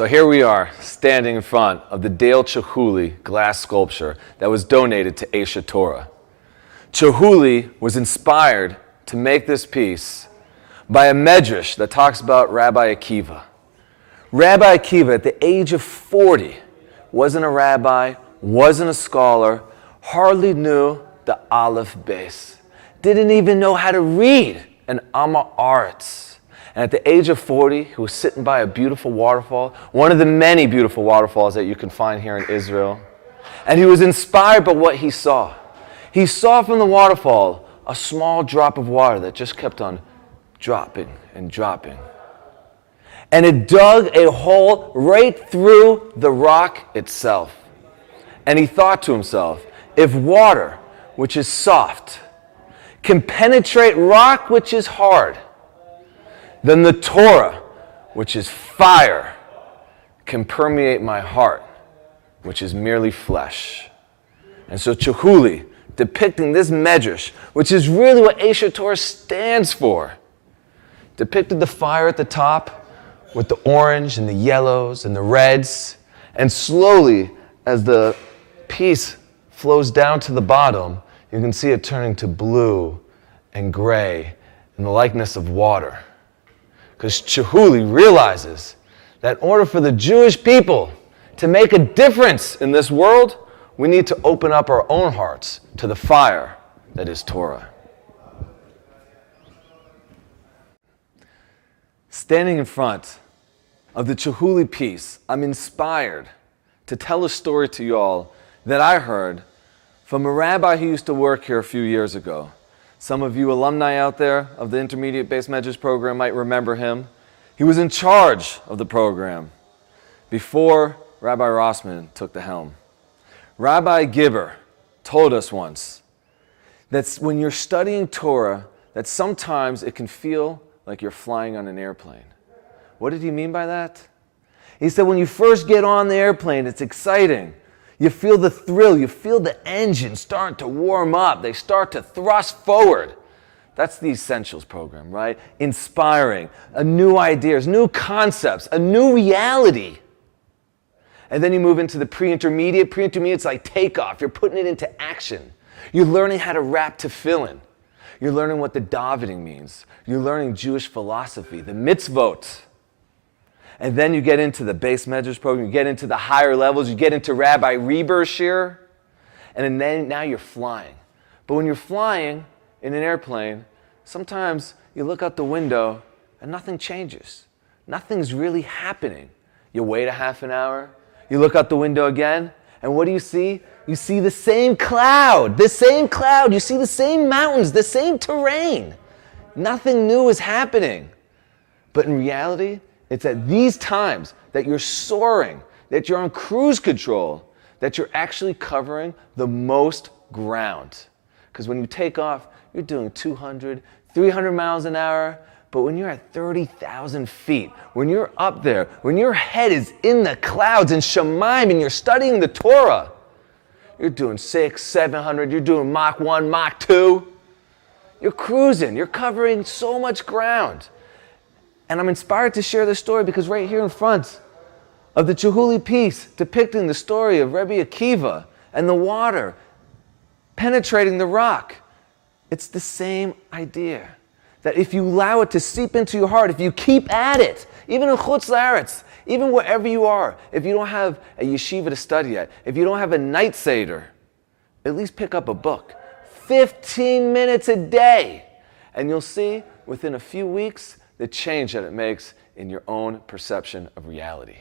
So here we are, standing in front of the Dale Chihuly glass sculpture that was donated to Aish HaTorah. Chihuly was inspired to make this piece by a Medrish that talks about Rabbi Akiva. Rabbi Akiva, at the age of 40, wasn't a rabbi, wasn't a scholar, hardly knew the Aleph Beis, didn't even know how to read an Amma Aretz. And at the age of 40, he was sitting by a beautiful waterfall, one of the many beautiful waterfalls that you can find here in Israel. And he was inspired by what he saw. He saw from the waterfall a small drop of water that just kept on dropping and dropping. And it dug a hole right through the rock itself. And he thought to himself, if water, which is soft, can penetrate rock, which is hard, then the Torah, which is fire, can permeate my heart, which is merely flesh. And so Chihuly, depicting this Medrish, which is really what Aish HaTorah stands for, depicted the fire at the top with the orange and the yellows and the reds, and slowly, as the piece flows down to the bottom, you can see it turning to blue and gray in the likeness of water. Because Chihuly realizes that in order for the Jewish people to make a difference in this world, we need to open up our own hearts to the fire that is Torah. Standing in front of the Chihuly piece, I'm inspired to tell a story to you all that I heard from a rabbi who used to work here a few years ago. Some of you alumni out there of the intermediate-based Medrish program might remember him. He was in charge of the program before Rabbi Sussman took the helm. Rabbi Akiva told us once that when you're studying Torah, that sometimes it can feel like you're flying on an airplane. What did he mean by that? He said when you first get on the airplane, it's exciting. You feel the thrill, you feel the engine start to warm up, they start to thrust forward. That's the Essentials program, right? Inspiring, new ideas, new concepts, a new reality. And then you move into the pre-intermediate. Pre-intermediate's like takeoff, you're putting it into action. You're learning how to rap tefillin. You're learning what the davening means. You're learning Jewish philosophy, the mitzvot. And then you get into the base Medrish program, you get into the higher levels, you get into Rabbi Reber's shir, and then now you're flying. But when you're flying in an airplane, sometimes you look out the window and nothing changes. Nothing's really happening. You wait a half an hour, you look out the window again, and what do you see? You see the same cloud, you see the same mountains, the same terrain. Nothing new is happening. But in reality, it's at these times that you're soaring, that you're on cruise control, that you're actually covering the most ground. Because when you take off, you're doing 200, 300 miles an hour, but when you're at 30,000 feet, when you're up there, when your head is in the clouds in Shemaim and you're studying the Torah, you're doing 600, 700, you're doing Mach 1, Mach 2. You're cruising, you're covering so much ground. And I'm inspired to share this story because right here in front of the Chihuly piece depicting the story of Rabbi Akiva and the water penetrating the rock, it's the same idea. That if you allow it to seep into your heart, if you keep at it, even in Chutz La'aretz, even wherever you are, if you don't have a yeshiva to study at, if you don't have a night seder, at least pick up a book. 15 minutes a day. And you'll see within a few weeks the change that it makes in your own perception of reality.